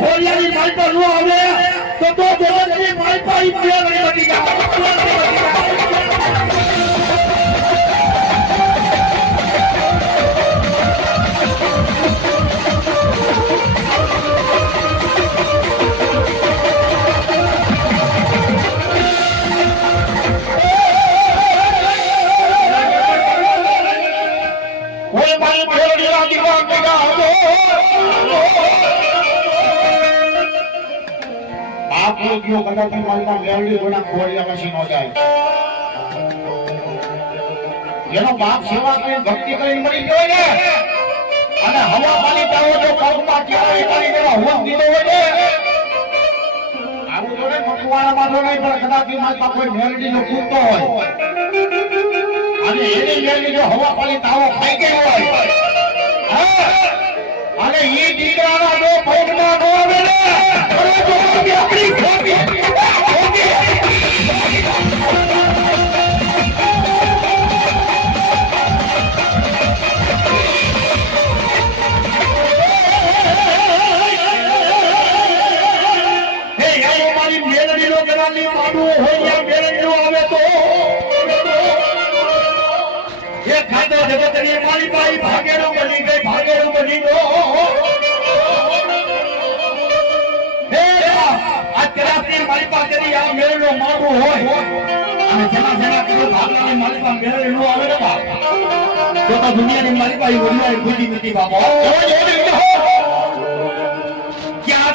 ખોડિયાની મારી પર નો આવે તો જગતની મારી પર પ્રેમ બની જાય કયો કદાચ માલમાં મેળવી કોના ખોડિયા પછી નો જાય એનો બાપ સેવા કરીને ભક્તિ કરીને મરી ગયો ને અને હવા પાણી તાવો જો પગમાં ક્યારે કરી દેવા હોમ દીધો હોય ને આવું જોડે મકવાણા માં તો નહીં પણ કદાચ માલમાં કોઈ મેળવી નો કૂદતો હોય અને એની મેળવી જો હવા પાણી તાવો ખાઈ ગયો હોય અને ઈ દીકરાના જો પગમાં નો આવે ને અરે તો આપણી ખોટી ભાગેડું બની ગઈ ભાગેડું બની ગયો મારી પાસે આ મેળો મારવું હોય અને જેના જેના કીધું ભાગવાની મારી પાસે મેળો આવે ને બાપ તો દુનિયાની મારી પાસે ઓરિયા ખુદી નથી બાપા ક્યાં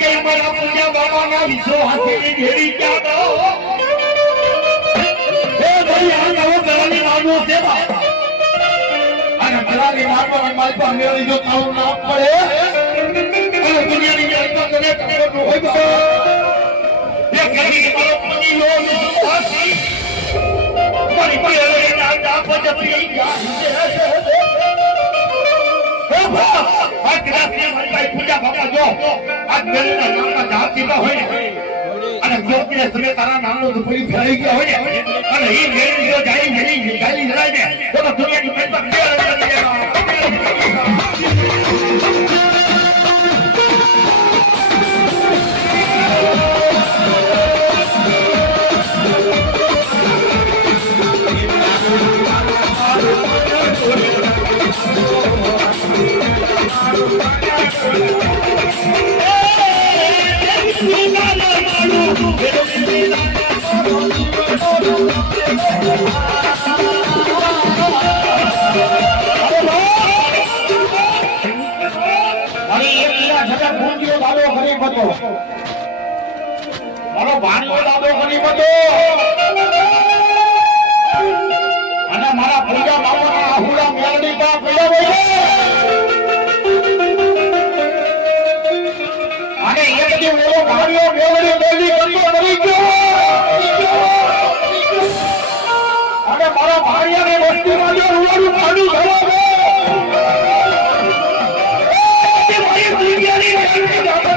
ગઈ મારા પૂજા બાબાના વિશ્વ હાથીની દેવી ક્યાં ગયો એ ભાઈ આ નવો ગરાની મારવો છે બાપા અને ગરાની મારવાની મારી પાસે મેળી જો તારું નામ પડે અને દુનિયાની મારી પાસે ને કરવાનું હોય બાપા કદી મારો પતિ લો વિશ્વાસી મારી પાસે ના દાપ જપી ગયા હે બા આ ગ્રાફને મારી પાસે પૂજા બાબા જો આ મેળીના નામના જાપ દીધા હોય ને અને ગોપીને સમય તારા નામનો દુપરી ફેરાઈ ગયા હોય ને અને ઈ મેળી જો જાય મેળી ગાલી જરાય ને તો દુનિયાની મેળ પર મારો ભાણિયો દાદો ગરીબ હતો અને મારા પૂજા બાબાના આહુડા મેળડી પા પડ્યા હોય અને એક દી ઓલો ભાણિયો મેળડી બોલી કરતો મરી ગયો અને મારા ભાણિયાને વસ્તીમાં જો ઉડાડું પાડું ધરાવે મારી દુનિયાની મેળડી દાદા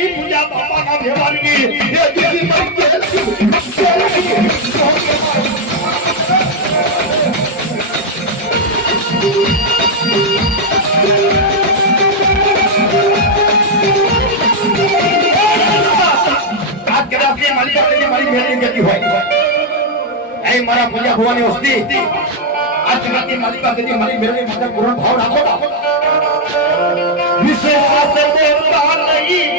પૂજા બાપાના વ્યવહારની મારા પૂજા ભવાની વસ્તી આ જગતની માલિક પાસે મારી મેળવી માટે પૂર્ણ ભાવ રાખો વિશ્વાસ દેવતા નહીં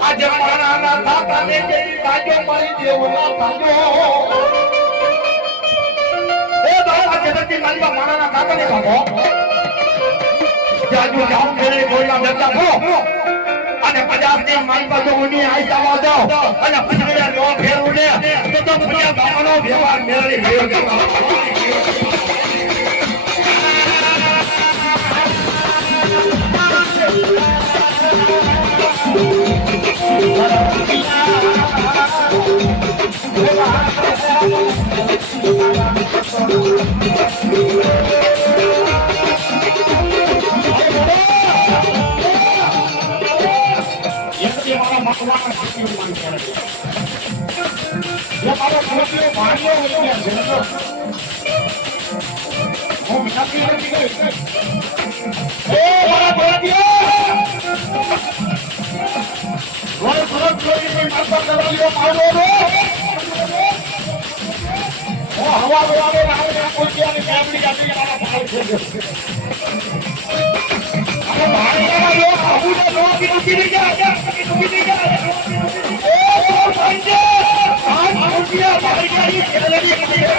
આ જમાનાના દાતાને જેવી બાજો મારી દેવના બાજો એ બાબા જગતની માલિક માણાના કાકાને કાકો જાજુ જામ કરે બોલના દેતા હો અને 50 ની મારી પાસે ઉની આઈ જવા દો અને 50 નો ફેરવું ને તો પૂજા બાપાનો વ્યવહાર મેળવી ગયો એમથી મારા મકવાના શક્તિઓ મારી કરે છે. એ મારો ખોટીઓ ભાગ્યો વળી ગયા છે. હું નક્કી નથી કરી. એ મારા ખોટીઓ રોજ રોજ કોઈ મારતા કરાવ્યો મારો રો. ઓ હવા બોલાવે આવે આ ખોટીઓની ફેમિલી આટી મારા ભાઈ છે. અરે ભાઈ આ લો આવું ને લો પીડી ગયા પીડી ગયા. ઓ સંજય આ ખોટીઓ ભાઈ ગઈ ખેલડી કરી.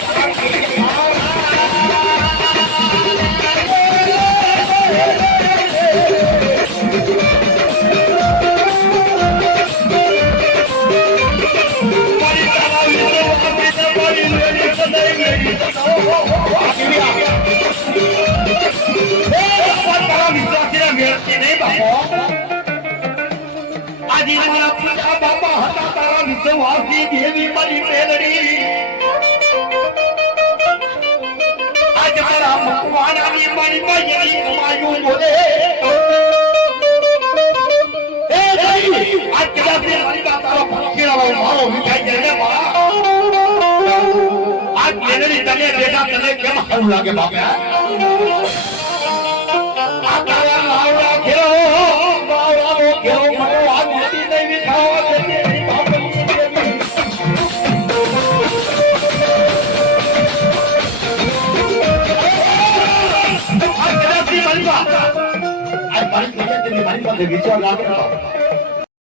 દેવી મારી મેલડી આજ મારા મકવાનાની મારી માયરી કમાયું બોલે. એ ભાઈ આજ કદાચ મારી બા તારો ફકીરાવાય મારો વિખાઈ જાય ને બા. આજ મેલડી તને બેટા તને કેમ સારું લાગે બાપા? આ તારા લાવડા ઘેરો મારો ઘેરો મને આ નદી નહીં વિખાવા દેતી નહીં બાપા. મારી પાસે વિચાર લાગે